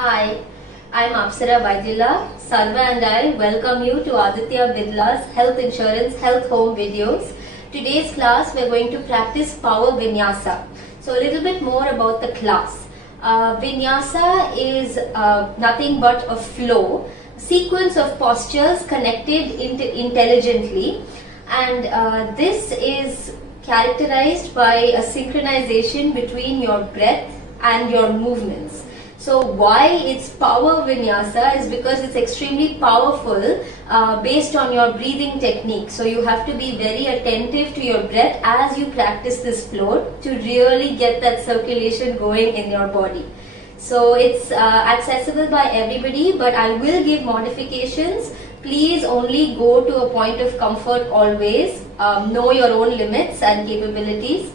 Hi, I'm Apsara Vaidila. Sarva and I welcome you to Aditya Bidla's Health Insurance Health Home videos. Today's class we're going to practice Power Vinyasa. So a little bit more about the class. Vinyasa is nothing but a flow, sequence of postures connected intelligently, and this is characterized by a synchronization between your breath and your movements. So why it's power vinyasa is because it's extremely powerful based on your breathing technique. So you have to be very attentive to your breath as you practice this flow to really get that circulation going in your body. So it's accessible by everybody, but I will give modifications. Please only go to a point of comfort always. Know your own limits and capabilities.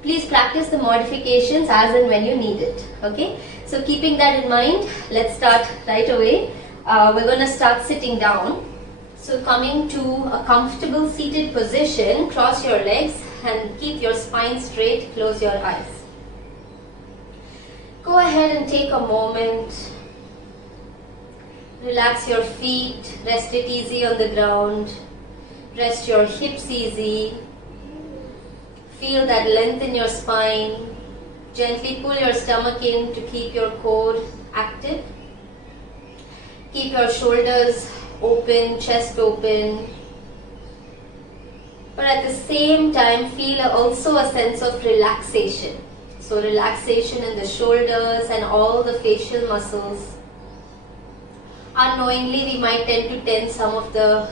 Please practice the modifications as and when you need it. Okay, so keeping that in mind, let's start right away. We're going to start sitting down. So coming to a comfortable seated position, cross your legs and keep your spine straight, close your eyes. Go ahead and take a moment. Relax your feet, rest it easy on the ground. Rest your hips easy. Feel that length in your spine. Gently pull your stomach in to keep your core active. Keep your shoulders open, chest open. But at the same time, feel also a sense of relaxation. So relaxation in the shoulders and all the facial muscles. Unknowingly, we might tend to tense some of the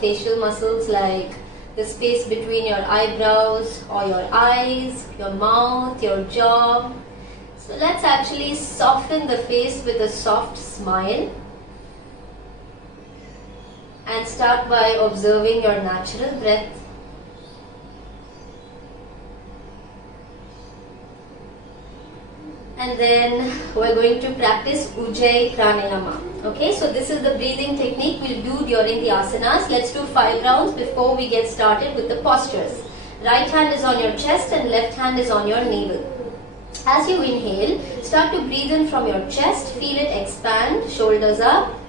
facial muscles like the space between your eyebrows or your eyes, your mouth, your jaw. So let's actually soften the face with a soft smile and start by observing your natural breath. And then we're going to practice Ujjayi Pranayama. Okay, so this is the breathing technique we'll do during the asanas. Let's do 5 rounds before we get started with the postures. Right hand is on your chest and left hand is on your navel. As you inhale, start to breathe in from your chest. Feel it expand, shoulders up.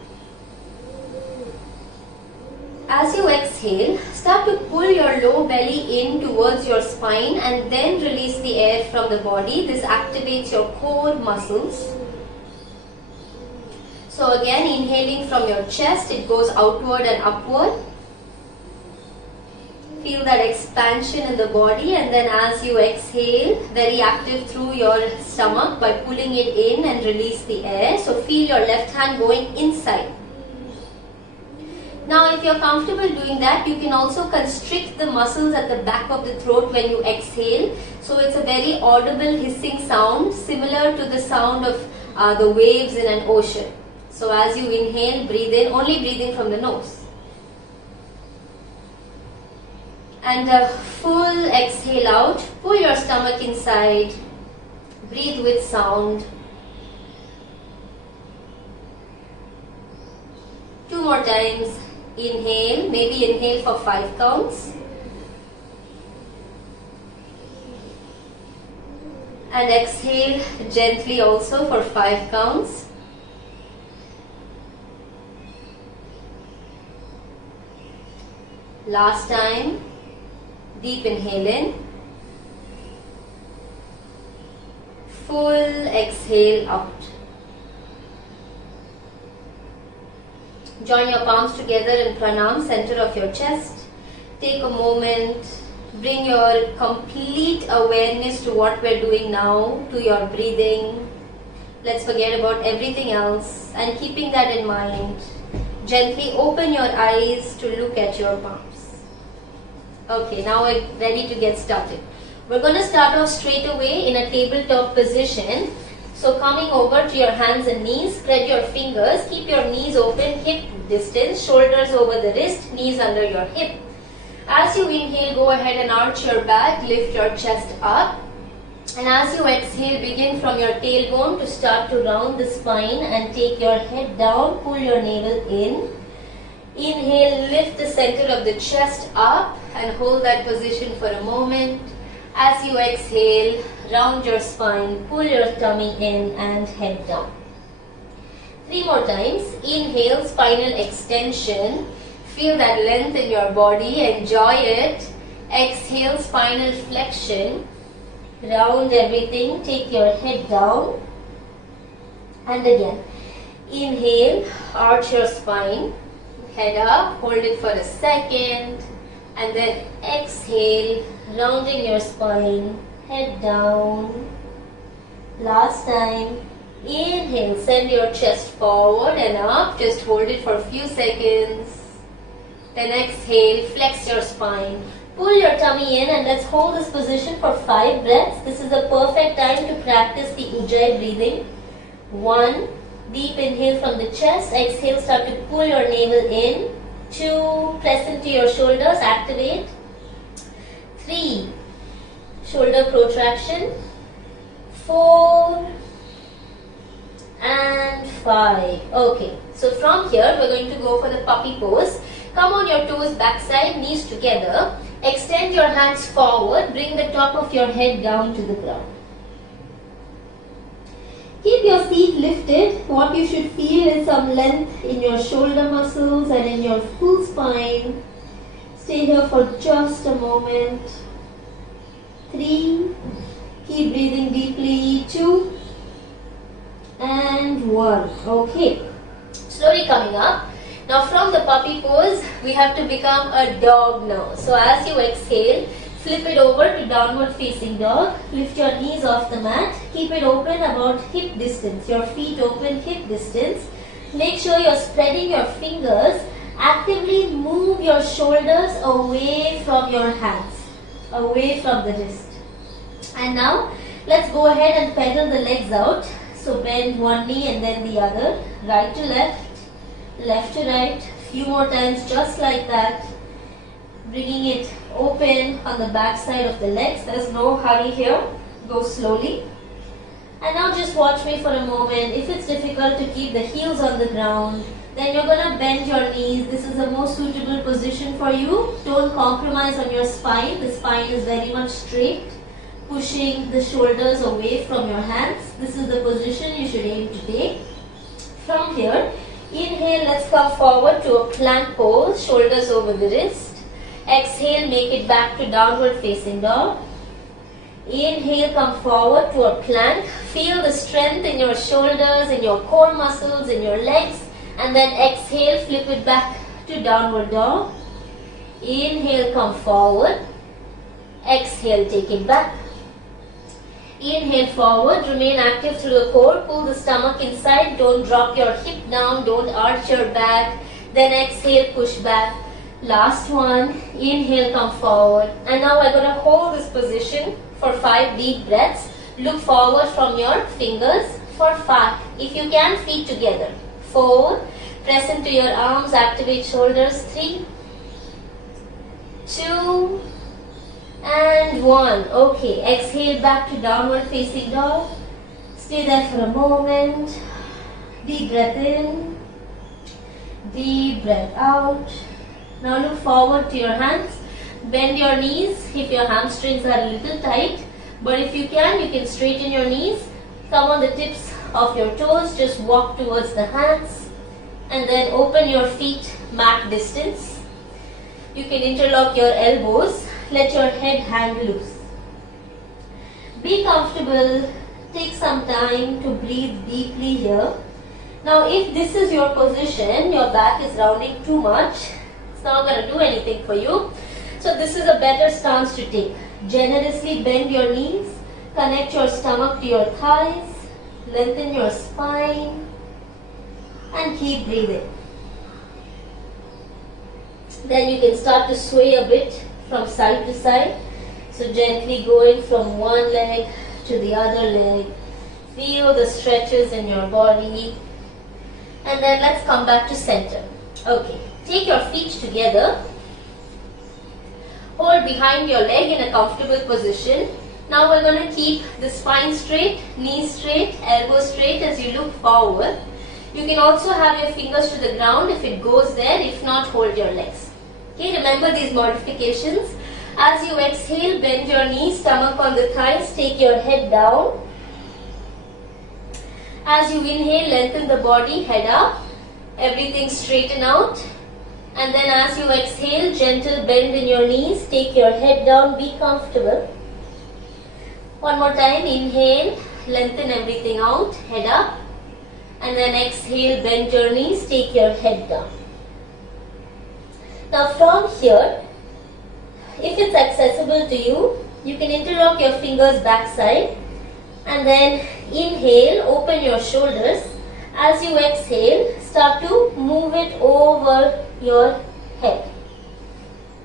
As you exhale, start to pull your low belly in towards your spine and then release the air from the body. This activates your core muscles. So again, inhaling from your chest, it goes outward and upward. Feel that expansion in the body, and then as you exhale, very active through your stomach by pulling it in and release the air. So feel your left hand going inside. Now if you're comfortable doing that, you can also constrict the muscles at the back of the throat when you exhale. So it's a very audible hissing sound, similar to the sound of the waves in an ocean. So as you inhale, breathe in, only breathing from the nose. And a full exhale out, pull your stomach inside, breathe with sound. 2 more times. Inhale, maybe inhale for 5 counts. And exhale gently also for 5 counts. Last time, deep inhale in. Full exhale out. Join your palms together in pranam, center of your chest. Take a moment, bring your complete awareness to what we're doing now, to your breathing. Let's forget about everything else, and keeping that in mind, gently open your eyes to look at your palms. Okay, now we're ready to get started. We're going to start off straight away in a tabletop position. So coming over to your hands and knees, spread your fingers, keep your knees open, hip distance, shoulders over the wrist, knees under your hip. As you inhale, go ahead and arch your back, lift your chest up. And as you exhale, begin from your tailbone to start to round the spine and take your head down, pull your navel in. Inhale, lift the center of the chest up and hold that position for a moment. As you exhale, round your spine, pull your tummy in and head down. 3 more times. Inhale, spinal extension. Feel that length in your body. Enjoy it. Exhale, spinal flexion. Round everything. Take your head down. And again. Inhale, arch your spine. Head up. Hold it for a second. And then exhale, rounding your spine. Head down. Last time. Inhale, send your chest forward and up. Just hold it for a few seconds. Then exhale, flex your spine. Pull your tummy in and let's hold this position for 5 breaths. This is the perfect time to practice the Ujjayi breathing. 1. Deep inhale from the chest. Exhale, start to pull your navel in. 2. Press into your shoulders. Activate. 3. Shoulder protraction. 4. And 5. Okay, so from here we're going to go for the puppy pose. Come on your toes backside, knees together. Extend your hands forward. Bring the top of your head down to the ground. Keep your feet lifted. What you should feel is some length in your shoulder muscles and in your full spine. Stay here for just a moment. 3. Keep breathing deeply. 2. And 1. Okay. Slowly coming up. Now from the puppy pose, we have to become a dog now. So as you exhale, flip it over to downward facing dog. Lift your knees off the mat. Keep it open about hip distance. Your feet open hip distance. Make sure you're spreading your fingers. Actively move your shoulders away from your hands. Away from the wrist. And now, let's go ahead and pedal the legs out. So bend one knee and then the other. Right to left. Left to right. Few more times just like that. Bringing it open on the back side of the legs. There's no hurry here. Go slowly. And now just watch me for a moment. If it's difficult to keep the heels on the ground, then you're going to bend your knees. This is the most suitable position for you. Don't compromise on your spine. The spine is very much straight. Pushing the shoulders away from your hands. This is the position you should aim to take. From here, inhale, let's come forward to a plank pose, shoulders over the wrist. Exhale, make it back to downward facing dog. Inhale, come forward to a plank. Feel the strength in your shoulders, in your core muscles, in your legs. And then exhale, flip it back to downward dog. Inhale, come forward. Exhale, take it back. Inhale forward, remain active through the core, pull the stomach inside, don't drop your hip down, don't arch your back, then exhale, push back. Last one, inhale, come forward. And now we're going to hold this position for 5 deep breaths. Look forward from your fingers for 5. If you can, feet together. 4, press into your arms, activate shoulders. 3, 2, and 1. Okay, exhale back to downward facing dog. Stay there for a moment. Deep breath in. Deep breath out. Now look forward to your hands. Bend your knees if your hamstrings are a little tight. But if you can straighten your knees. Come on the tips of your toes. Just walk towards the hands. And then open your feet mat distance. You can interlock your elbows. Let your head hang loose. Be comfortable. Take some time to breathe deeply here. Now if this is your position, your back is rounding too much, it's not going to do anything for you. So this is a better stance to take. Generously bend your knees. Connect your stomach to your thighs. Lengthen your spine. And keep breathing. Then you can start to sway a bit from side to side. So gently going from one leg to the other leg. Feel the stretches in your body. And then let's come back to center. Okay, take your feet together. Hold behind your leg in a comfortable position. Now we're going to keep the spine straight, knees straight, elbows straight as you look forward. You can also have your fingers to the ground if it goes there. If not, hold your legs. Okay, remember these modifications. As you exhale, bend your knees, stomach on the thighs, take your head down. As you inhale, lengthen the body, head up, everything straighten out. And then as you exhale, gentle bend in your knees, take your head down, be comfortable. One more time, inhale, lengthen everything out, head up. And then exhale, bend your knees, take your head down. Now from here, if it's accessible to you, you can interlock your fingers backside. And then inhale, open your shoulders. As you exhale, start to move it over your head.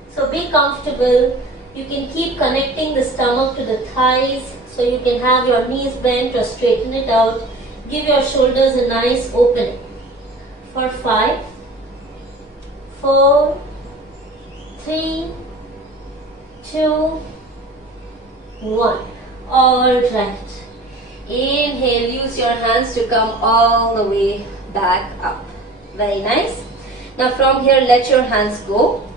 So be comfortable. You can keep connecting the stomach to the thighs, so you can have your knees bent or straighten it out. Give your shoulders a nice opening. For 5, 4, 3, 2, 1. All right. Inhale, use your hands to come all the way back up. Very nice. Now from here, let your hands go.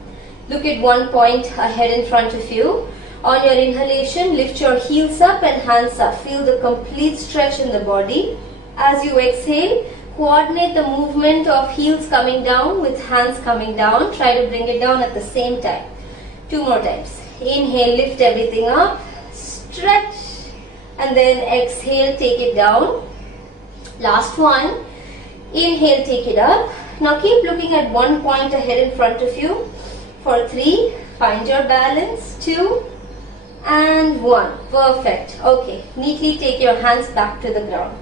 Look at one point ahead in front of you. On your inhalation, lift your heels up and hands up. Feel the complete stretch in the body. As you exhale, coordinate the movement of heels coming down with hands coming down. Try to bring it down at the same time. 2 more times. Inhale, lift everything up. Stretch. And then exhale, take it down. Last one. Inhale, take it up. Now keep looking at one point ahead in front of you. For 3, find your balance. 2 and 1. Perfect. Okay, neatly take your hands back to the ground.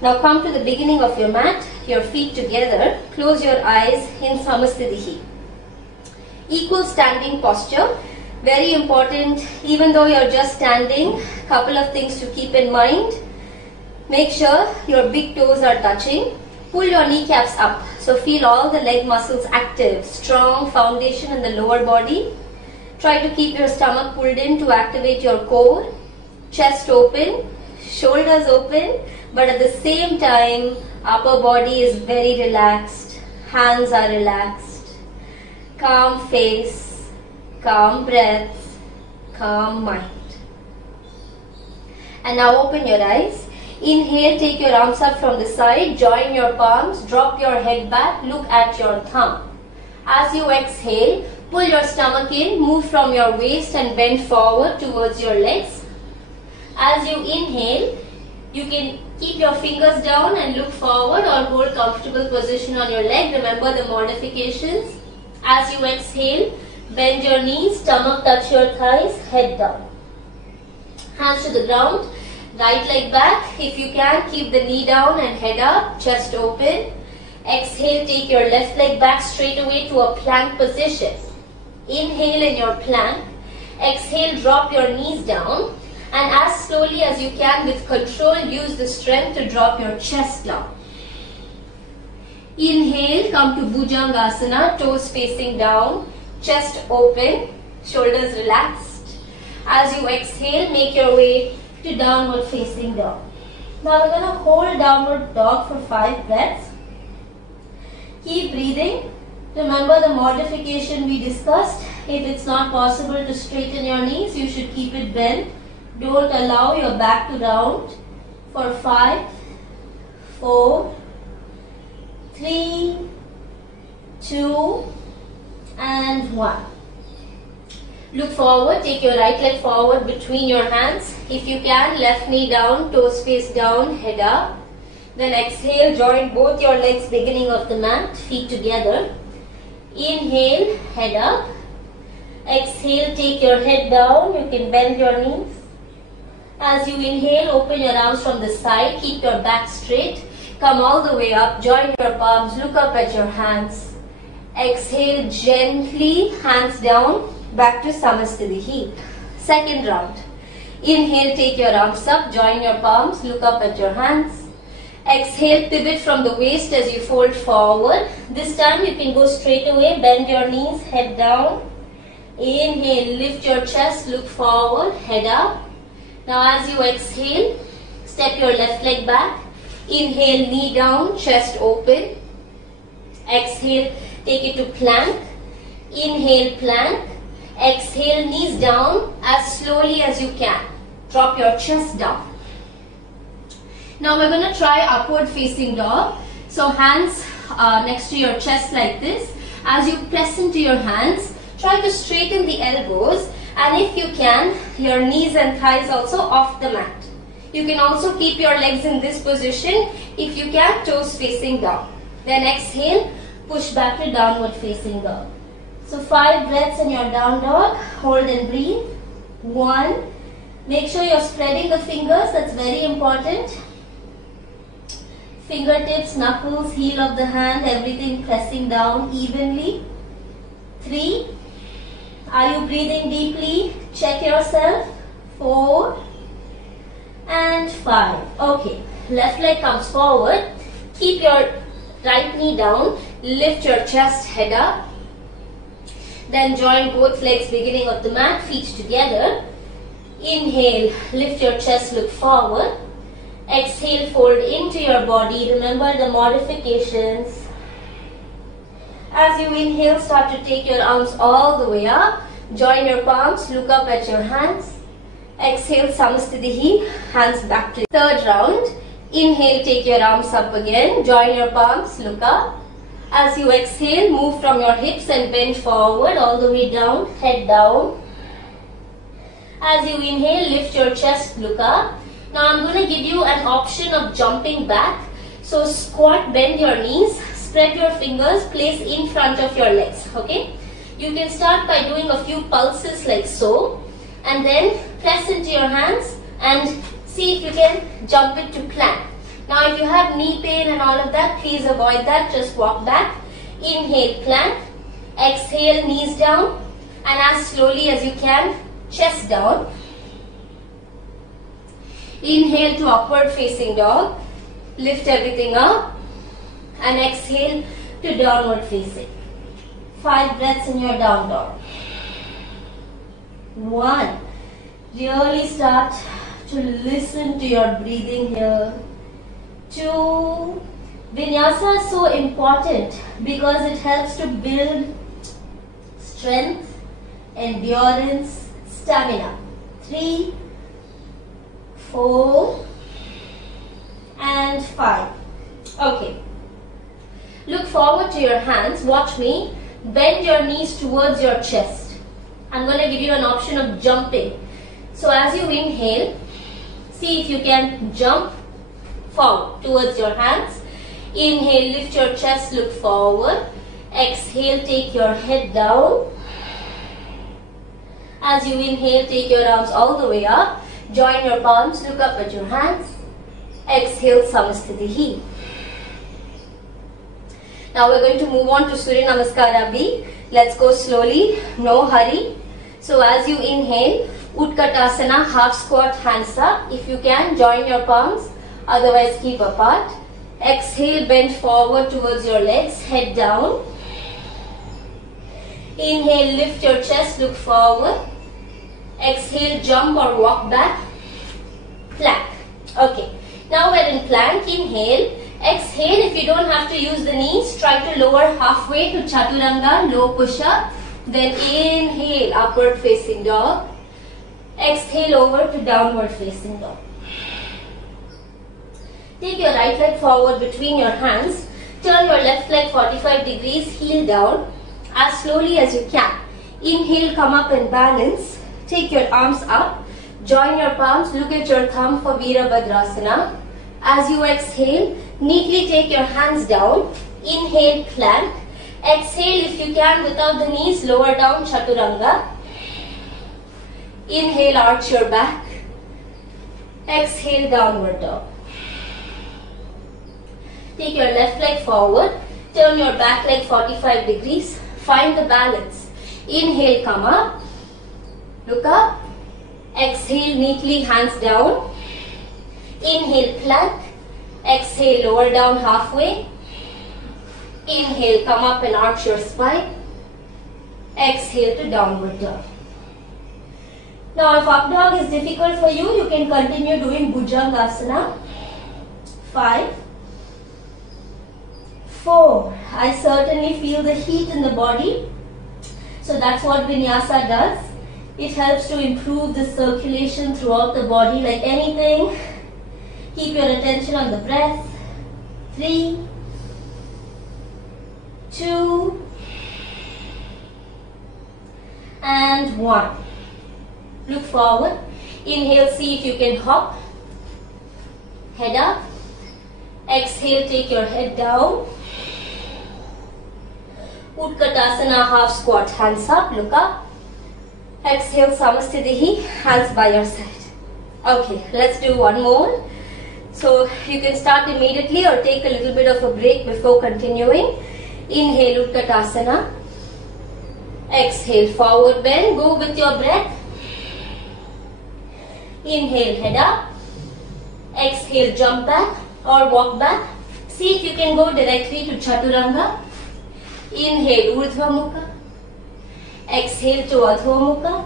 Now come to the beginning of your mat, your feet together. Close your eyes in Samasthiti. Equal standing posture. Very important, even though you're just standing, couple of things to keep in mind. Make sure your big toes are touching. Pull your kneecaps up. So feel all the leg muscles active. Strong foundation in the lower body. Try to keep your stomach pulled in to activate your core. Chest open, shoulders open, but at the same time, upper body is very relaxed. Hands are relaxed. Calm face, calm breath, calm mind. And now open your eyes. Inhale, take your arms up from the side, join your palms, drop your head back, look at your thumb. As you exhale, pull your stomach in, move from your waist and bend forward towards your legs. As you inhale, you can keep your fingers down and look forward or hold comfortable position on your leg. Remember the modifications. As you exhale, bend your knees, stomach touch your thighs, head down. Hands to the ground. Right leg back. If you can, keep the knee down and head up, chest open. Exhale, take your left leg back straight away to a plank position. Inhale in your plank. Exhale, drop your knees down. And as slowly as you can with control, use the strength to drop your chest down. Inhale, come to Bhujangasana, toes facing down, chest open, shoulders relaxed. As you exhale, make your way to downward facing dog. Now we're going to hold downward dog for 5 breaths. Keep breathing. Remember the modification we discussed. If it's not possible to straighten your knees, you should keep it bent. Don't allow your back to round. For 5, 4, 3, 2 and 1. Look forward, take your right leg forward between your hands. If you can, left knee down, toes face down, head up. Then exhale, join both your legs beginning of the mat, feet together. Inhale, head up. Exhale, take your head down, you can bend your knees. As you inhale, open your arms from the side, keep your back straight. Come all the way up, join your palms, look up at your hands. Exhale, gently, hands down. Back to Samasthiti. Second round. Inhale, take your arms up, join your palms, look up at your hands. Exhale, pivot from the waist as you fold forward. This time you can go straight away, bend your knees, head down. Inhale, lift your chest, look forward, head up. Now as you exhale, step your left leg back. Inhale, knee down, chest open. Exhale, take it to plank. Inhale, plank. Exhale, knees down as slowly as you can. Drop your chest down. Now we're going to try upward facing dog. So hands next to your chest like this. As you press into your hands, try to straighten the elbows, and if you can, your knees and thighs also off the mat. You can also keep your legs in this position. If you can, toes facing down. Then exhale, push back to downward facing dog. So 5 breaths in your down dog. Hold and breathe. 1. Make sure you're spreading the fingers. That's very important. Fingertips, knuckles, heel of the hand, everything pressing down evenly. 3. Are you breathing deeply? Check yourself. 4. And 5. Okay. Left leg comes forward. Keep your right knee down. Lift your chest, head up. Then join both legs beginning of the mat, feet together. Inhale, lift your chest, look forward. Exhale, fold into your body. Remember the modifications. As you inhale, start to take your arms all the way up. Join your palms, look up at your hands. Exhale, Samastitihi, hands back to third round. Inhale, take your arms up again. Join your palms, look up. As you exhale, move from your hips and bend forward all the way down, head down. As you inhale, lift your chest, look up. Now I'm going to give you an option of jumping back. So squat, bend your knees, spread your fingers, place in front of your legs. Okay? You can start by doing a few pulses like so, and then press into your hands and see if you can jump it to plank. Now if you have knee pain and all of that, please avoid that. Just walk back. Inhale, plank. Exhale, knees down. And as slowly as you can, chest down. Inhale to upward facing dog. Lift everything up. And exhale to downward facing. 5 breaths in your down dog. 1. Really start to listen to your breathing here. 2. Vinyasa is so important because it helps to build strength, endurance, stamina. 3, 4, and 5. Okay. Look forward to your hands. Watch me. Bend your knees towards your chest. I'm going to give you an option of jumping. So as you inhale, see if you can jump forward towards your hands. Inhale, lift your chest, look forward. Exhale, take your head down. As you inhale, take your arms all the way up. Join your palms, look up at your hands. Exhale, Samastitihi. Now we're going to move on to Surya Namaskara B. Let's go slowly, no hurry. So as you inhale, Utkatasana, half squat, hands up. If you can, join your palms. Otherwise, keep apart. Exhale, bend forward towards your legs, head down. Inhale, lift your chest, look forward. Exhale, jump or walk back. Plank. Okay. Now we're in plank. Inhale. Exhale. If you don't have to use the knees, try to lower halfway to Chaturanga, low push-up. Then inhale, upward facing dog. Exhale over to downward facing dog. Take your right leg forward between your hands. Turn your left leg 45 degrees, heel down. As slowly as you can. Inhale, come up and balance. Take your arms up. Join your palms. Look at your thumb for Virabhadrasana. As you exhale, neatly take your hands down. Inhale, plank. Exhale if you can without the knees, lower down, Chaturanga. Inhale, arch your back. Exhale, downward dog. Take your left leg forward. Turn your back leg 45 degrees. Find the balance. Inhale, come up. Look up. Exhale, neatly, hands down. Inhale, plank. Exhale, lower down halfway. Inhale, come up and arch your spine. Exhale to downward dog. Now if up dog is difficult for you, you can continue doing Bhujangasana. 5, 4. I certainly feel the heat in the body. So that's what Vinyasa does. It helps to improve the circulation throughout the body. Like anything, Keep your attention on the breath. 3, 2, and 1. Look forward. Inhale, see if you can hop. Head up. Exhale, take your head down. Utkatasana, half squat, hands up, look up. Exhale, Samastitihi, hands by your side. Okay, let's do one more. So you can start immediately or take a little bit of a break before continuing. Inhale, Utkatasana. Exhale, forward bend, go with your breath. Inhale, head up. Exhale, jump back or walk back. See if you can go directly to Chaturanga. Inhale, Urdhva Mukha. Exhale to Adho Mukha.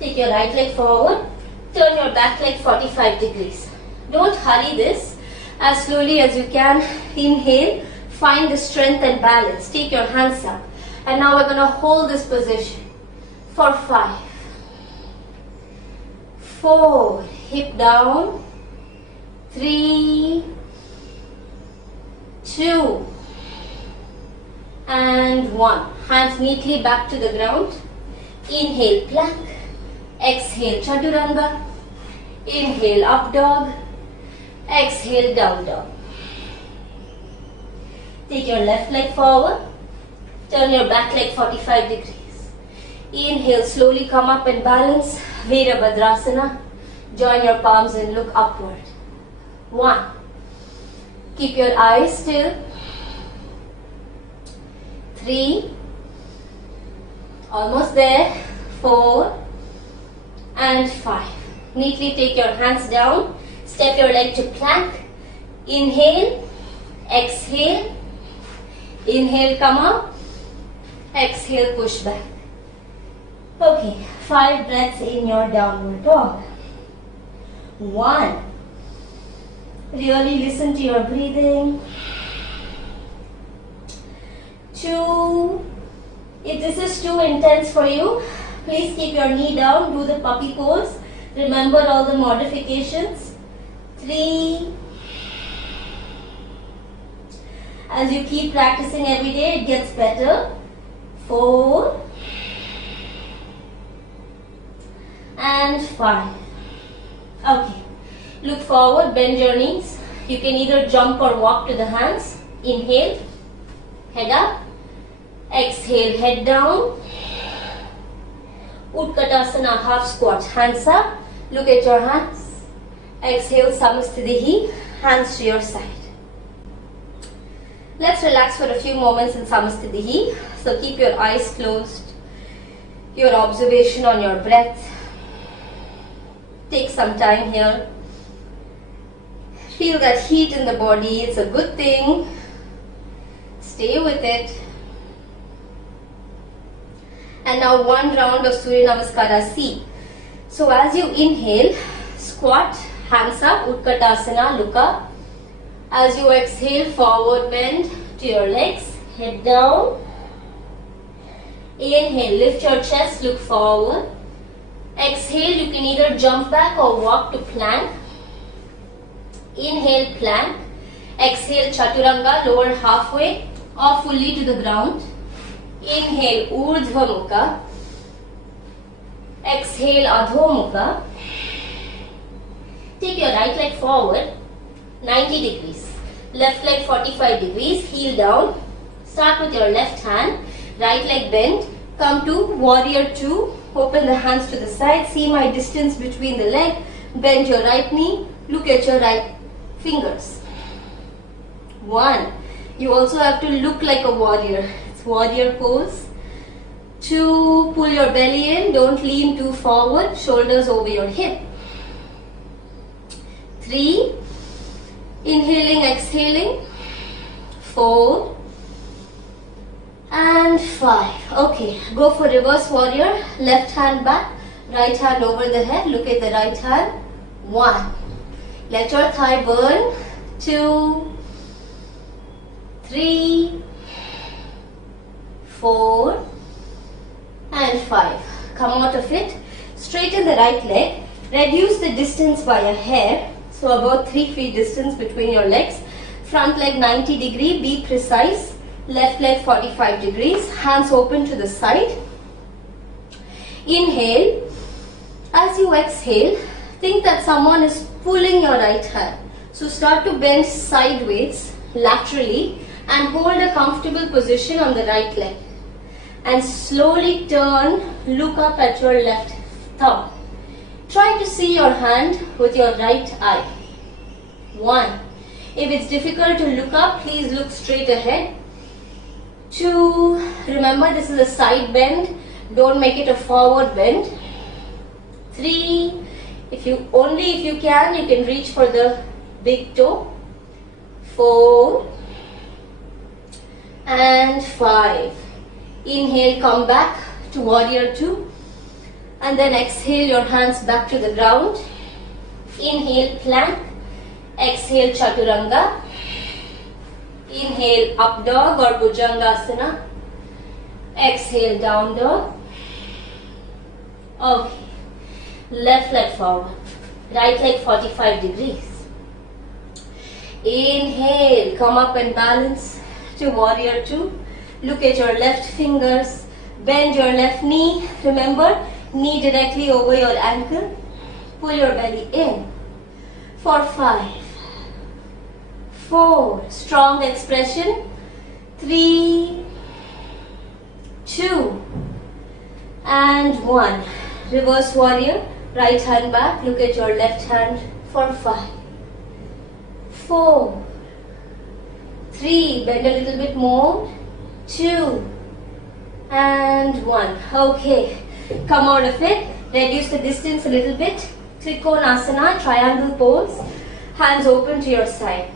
Take your right leg forward. Turn your back leg 45 degrees. Don't hurry this. As slowly as you can. Inhale. Find the strength and balance. Take your hands up. And now we're going to hold this position for 5, 4, hip down, 3, 2, and 1. Hands neatly back to the ground. Inhale, plank. Exhale, Chaturanga. Inhale, up dog. Exhale, down dog. Take your left leg forward. Turn your back leg 45 degrees. Inhale, slowly come up and balance. Virabhadrasana. Join your palms and look upward. 1. Keep your eyes still. 3. Almost there. 4. And 5. Neatly take your hands down. Step your leg to plank. Inhale. Exhale. Inhale, come up. Exhale, push back. Okay, 5 breaths in your downward dog. 1. Really listen to your breathing. 2. If this is too intense for you, please keep your knee down, do the puppy pose. Remember all the modifications. 3. As you keep practicing every day, it gets better. 4. And 5. Okay. Look forward, bend your knees. You can either jump or walk to the hands. Inhale, head up. Exhale, head down. Utkatasana, half squat, hands up. Look at your hands. Exhale, Samastitihi, hands to your side. Let's relax for a few moments in Samastitihi. So keep your eyes closed. Your observation on your breath. Take some time here. Feel that heat in the body. It's a good thing. Stay with it. And now one round of Surya Namaskara C. So as you inhale, squat, hands up, Utkatasana, look up. As you exhale, forward bend to your legs, head down. Inhale, lift your chest, look forward. Exhale, you can either jump back or walk to plank. Inhale, plank. Exhale, Chaturanga, lower halfway or fully to the ground. Inhale, Urdhva Mukha. Exhale, Adho Mukha. Take your right leg forward, 90 degrees. Left leg 45 degrees, heel down. Start with your left hand, right leg bend. Come to warrior 2. Open the hands to the side. See my distance between the leg. Bend your right knee. Look at your right fingers. 1. You also have to look like a warrior. It's warrior pose. 2. Pull your belly in. Don't lean too forward. Shoulders over your hip. 3. Inhaling, exhaling. 4. And 5. Okay, go for reverse warrior. Left hand back, right hand over the head. Look at the right hand. 1. Let your thigh burn. 2, 3, 4, and 5. Come out of it. Straighten the right leg. Reduce the distance by a hair, so about 3 feet distance between your legs. Front leg 90 degree, be precise. Left leg 45 degrees, hands open to the side. Inhale. As you exhale, think that someone is pulling your right hand. So start to bend sideways, laterally, and hold a comfortable position on the right leg. And slowly turn, look up at your left thumb. Try to see your hand with your right eye. 1. If it's difficult to look up, please look straight ahead. 2. Remember, this is a side bend. Don't make it a forward bend. 3. If you can, you can reach for the big toe. 4. And 5. Inhale, come back to warrior 2. And then exhale your hands back to the ground. Inhale, plank. Exhale, chaturanga. Inhale, up dog or bhujangasana. Exhale, down dog. Okay. Left leg forward. Right leg 45 degrees. Inhale, come up and balance to warrior 2. Look at your left fingers. Bend your left knee. Remember, knee directly over your ankle. Pull your belly in. For 5. 4. Strong expression. 3. 2. And 1. Reverse warrior. Right hand back. Look at your left hand for 5. 4. 3. Bend a little bit more. 2. And 1. Okay. Come out of it. Reduce the distance a little bit. Trikonasana, triangle pose. Hands open to your side.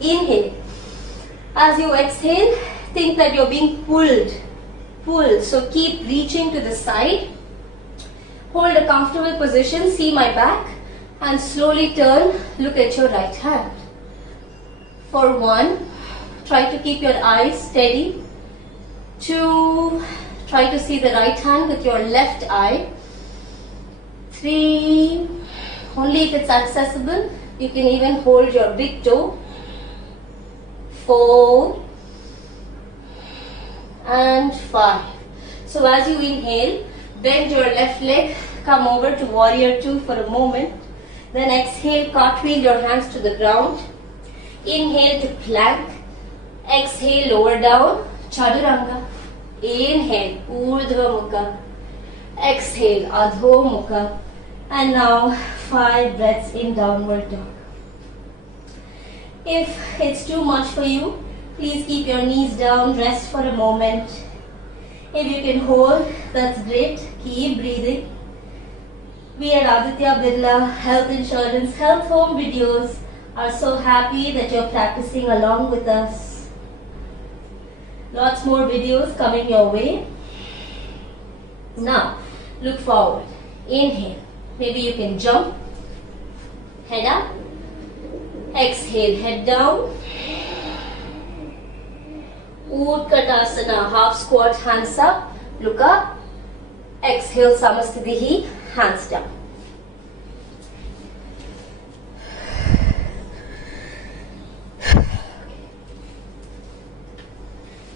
Inhale. As you exhale, think that you're being pulled. Pull. So keep reaching to the side. Hold a comfortable position. See my back. And slowly turn. Look at your right hand. For 1, try to keep your eyes steady. 2, try to see the right hand with your left eye. 3, only if it's accessible, you can even hold your big toe. 4 and 5. So as you inhale, bend your left leg, come over to warrior 2 for a moment. Then exhale, cartwheel your hands to the ground. Inhale to plank. Exhale, lower down, chaturanga. Inhale, urdhva mukha. Exhale, adho mukha. And now 5 breaths in downward dog. If it's too much for you, please keep your knees down, rest for a moment. If you can hold, that's great. Keep breathing. We at Aditya Birla Health Insurance Health Home Videos are so happy that you're practicing along with us. Lots more videos coming your way. Now, look forward. Inhale. Maybe you can jump. Head up. Exhale, head down. Utkatasana, half squat, hands up. Look up. Exhale, Samasthitihi, hands down.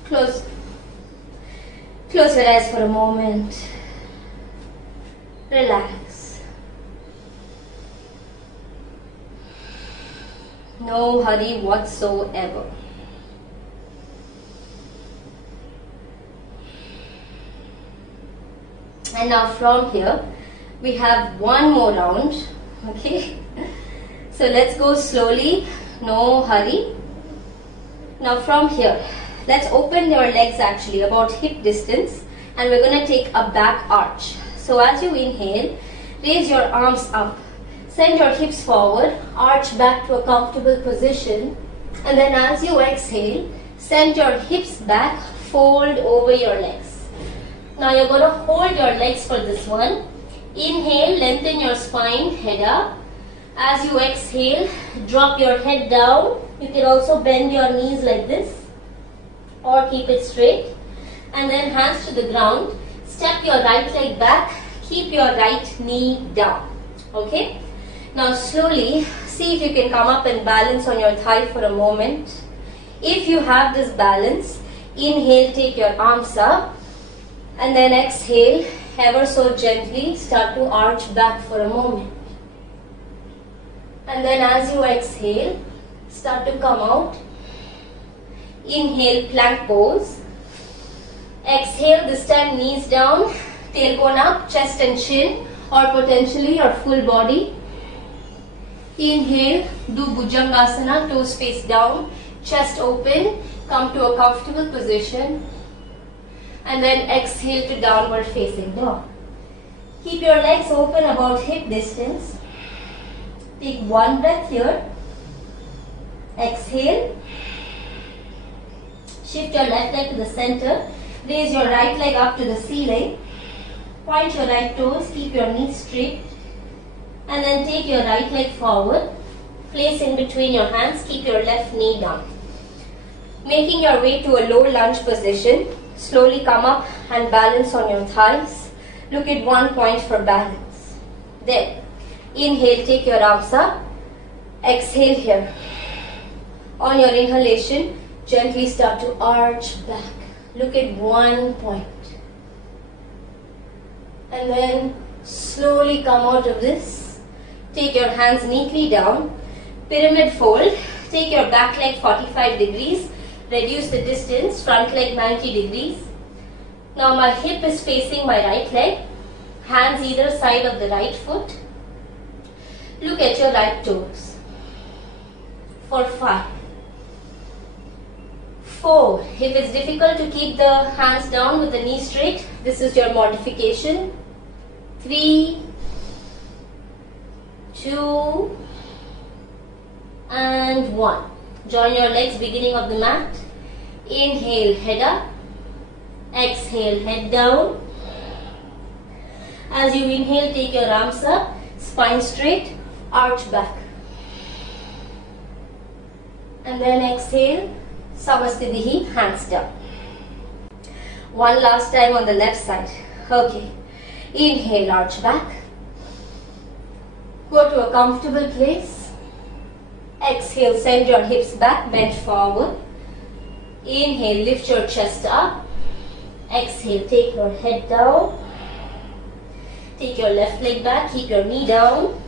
Close your eyes for a moment. Relax. No hurry whatsoever. And now from here, we have one more round. Okay. So let's go slowly. No hurry. Now from here, let's open your legs actually about hip distance, and we're going to take a back arch. So as you inhale, raise your arms up, send your hips forward, arch back to a comfortable position, and then as you exhale, send your hips back, fold over your legs. Now you're going to hold your legs for this one. Inhale, lengthen your spine, head up. As you exhale, drop your head down. You can also bend your knees like this, or keep it straight, and then hands to the ground. Step your right leg back, keep your right knee down. Okay? Now slowly see if you can come up and balance on your thigh for a moment. If you have this balance, inhale, take your arms up, and then exhale, ever so gently start to arch back for a moment. And then as you exhale, start to come out. Inhale, plank pose. Exhale, this time knees down, tailbone up, chest and chin, or potentially your full body. Inhale, do Bhujangasana, toes face down, chest open, come to a comfortable position. And then exhale to downward facing dog. Keep your legs open about hip distance. Take one breath here. Exhale. Shift your left leg to the center. Raise your right leg up to the ceiling. Point your right toes. Keep your knees straight. And then take your right leg forward. Place in between your hands. Keep your left knee down. Making your way to a low lunge position. Slowly come up and balance on your thighs. Look at one point for balance. Then, inhale, take your arms up. Exhale here. On your inhalation, gently start to arch back. Look at one point. And then slowly come out of this. Take your hands neatly down. Pyramid fold. Take your back leg 45 degrees. Reduce the distance. Front leg 90 degrees. Now my hip is facing my right leg. Hands either side of the right foot. Look at your right toes. For 5. 4. If it's difficult to keep the hands down with the knee straight, this is your modification. 3, 2, and 1. Join your legs beginning of the mat. Inhale, head up. Exhale, head down. As you inhale, take your arms up, spine straight, arch back. And then exhale, Samastitihi, hands down. One last time on the left side. Okay. Inhale, arch back. Go to a comfortable place. Exhale, send your hips back, bend forward. Inhale, lift your chest up. Exhale, take your head down. Take your left leg back, keep your knee down.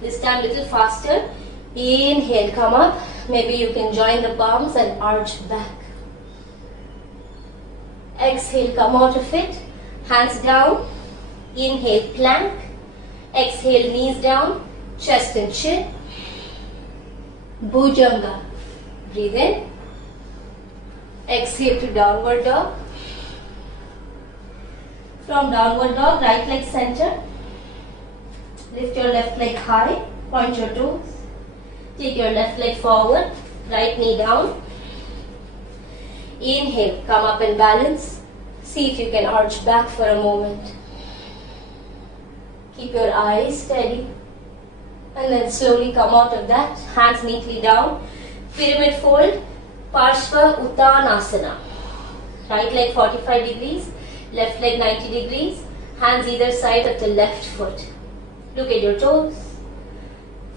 This time a little faster. Inhale, come up. Maybe you can join the palms and arch back. Exhale, come out of it. Hands down. Inhale, plank. Exhale, knees down. Chest and chin. Bhujanga. Breathe in. Exhale to downward dog. From downward dog, right leg center. Lift your left leg high. Point your toes. Take your left leg forward. Right knee down. Inhale, come up and balance. See if you can arch back for a moment. Keep your eyes steady. And then slowly come out of that. Hands neatly down. Pyramid fold. Parshva Uttanasana. Right leg 45 degrees. Left leg 90 degrees. Hands either side of the left foot. Look at your toes.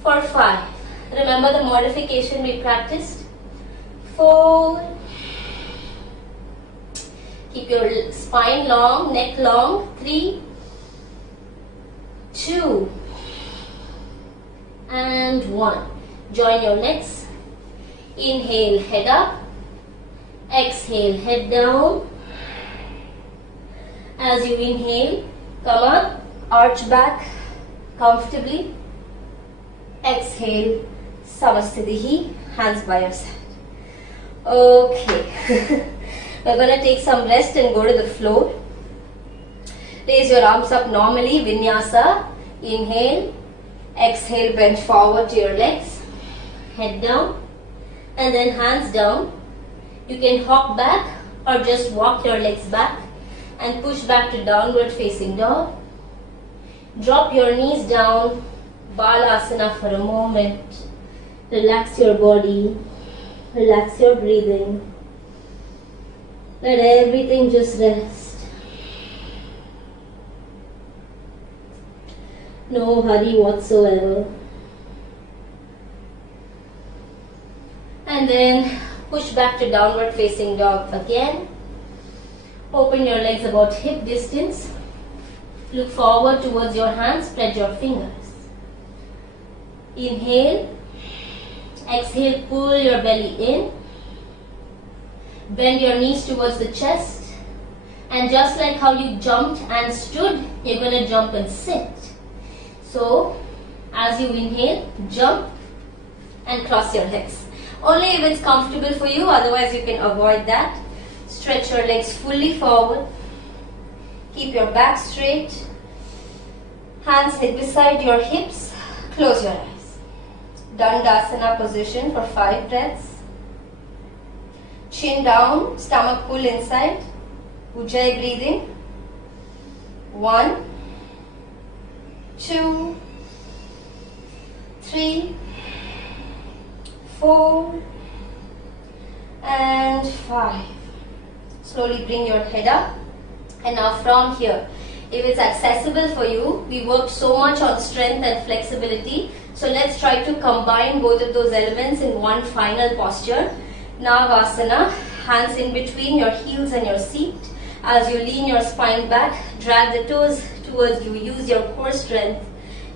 For 5. Remember the modification we practiced. 4. Keep your spine long, neck long. 3, 2, and 1. Join your legs. Inhale, head up. Exhale, head down. As you inhale, come up, arch back comfortably. Exhale, Samastitihi, hands by your side. Okay. We're going to take some rest and go to the floor. Raise your arms up normally, Vinyasa. Inhale. Exhale, bend forward to your legs. Head down. And then hands down. You can hop back or just walk your legs back and push back to downward facing dog. Drop your knees down. Balasana for a moment. Relax your body. Relax your breathing. Let everything just rest. No hurry whatsoever. And then push back to downward facing dog again. Open your legs about hip distance. Look forward towards your hands, spread your fingers. Inhale. Exhale, pull your belly in. Bend your knees towards the chest. And just like how you jumped and stood, you're going to jump and sit. So, as you inhale, jump and cross your legs. Only if it's comfortable for you, otherwise you can avoid that. Stretch your legs fully forward. Keep your back straight. Hands hid beside your hips. Close your eyes. Dandasana position for 5 breaths. Chin down, stomach pull inside. Ujjayi breathing. 1, 2, 3, 4, and 5. Slowly bring your head up. And now from here, if it's accessible for you, we worked so much on strength and flexibility. So let's try to combine both of those elements in one final posture. Navasana, hands in between your heels and your seat. As you lean your spine back, drag the toes towards you. Use your core strength.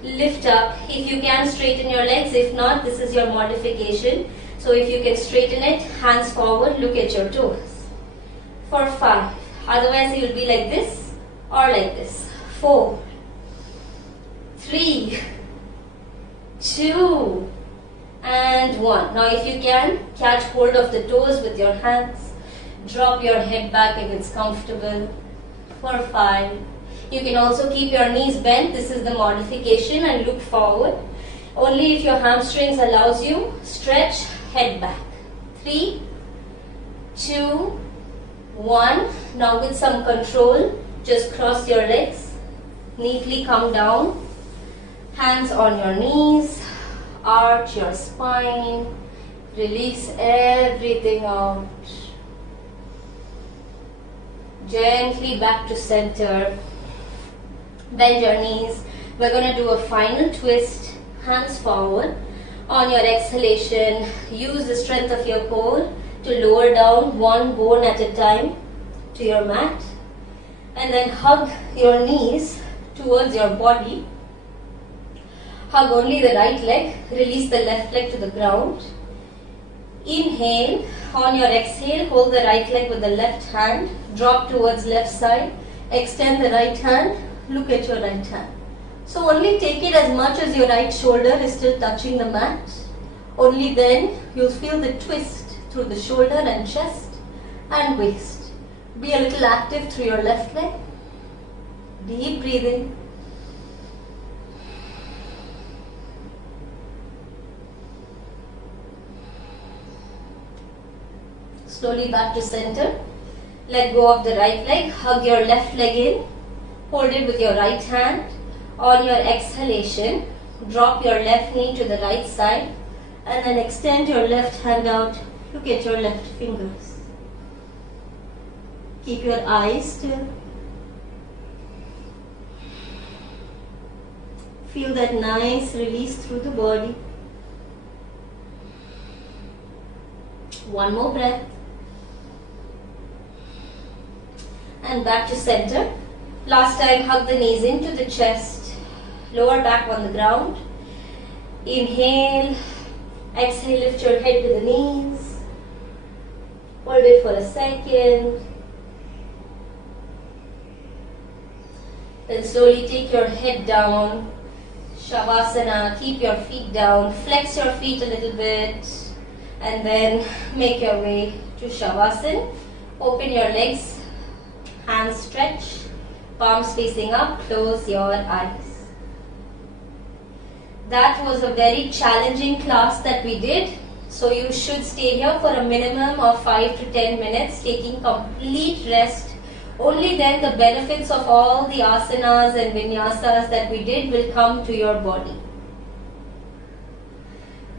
Lift up. If you can, straighten your legs. If not, this is your modification. So if you can straighten it, hands forward, look at your toes. For 5. Otherwise, you will be like this or like this. 4, 3, 2, and 1. Now if you can, catch hold of the toes with your hands. Drop your head back if it's comfortable. For 5. You can also keep your knees bent. This is the modification, and look forward. Only if your hamstrings allows you, stretch, head back. 3, 2, 1. Now with some control, just cross your legs. Neatly come down. Hands on your knees. Arch your spine. Release everything out. Gently back to center. Bend your knees. We're going to do a final twist. Hands forward. On your exhalation, use the strength of your core to lower down one bone at a time to your mat. And then hug your knees towards your body. Hug only the right leg. Release the left leg to the ground. Inhale. On your exhale, hold the right leg with the left hand. Drop towards left side. Extend the right hand. Look at your right hand. So only take it as much as your right shoulder is still touching the mat. Only then you'll feel the twist through the shoulder and chest and waist. Be a little active through your left leg. Deep breathing. Slowly back to center. Let go of the right leg. Hug your left leg in. Hold it with your right hand. On your exhalation, drop your left knee to the right side and then extend your left hand out. Look at your left fingers. Keep your eyes still. Feel that nice release through the body. One more breath. And back to center. Last time, hug the knees into the chest. Lower back on the ground. Inhale. Exhale, lift your head to the knees. Hold it for a second. Then slowly take your head down. Shavasana. Keep your feet down. Flex your feet a little bit. And then make your way to Shavasana. Open your legs. Hands stretch. Palms facing up. Close your eyes. That was a very challenging class that we did. So you should stay here for a minimum of 5 to 10 minutes, taking complete rest. Only then the benefits of all the asanas and vinyasas that we did will come to your body.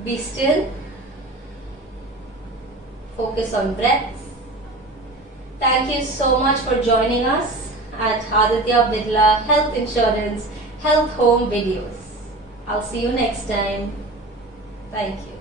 Be still. Focus on breath. Thank you so much for joining us at Aditya Birla Health Insurance health home videos. I'll see you next time. Thank you.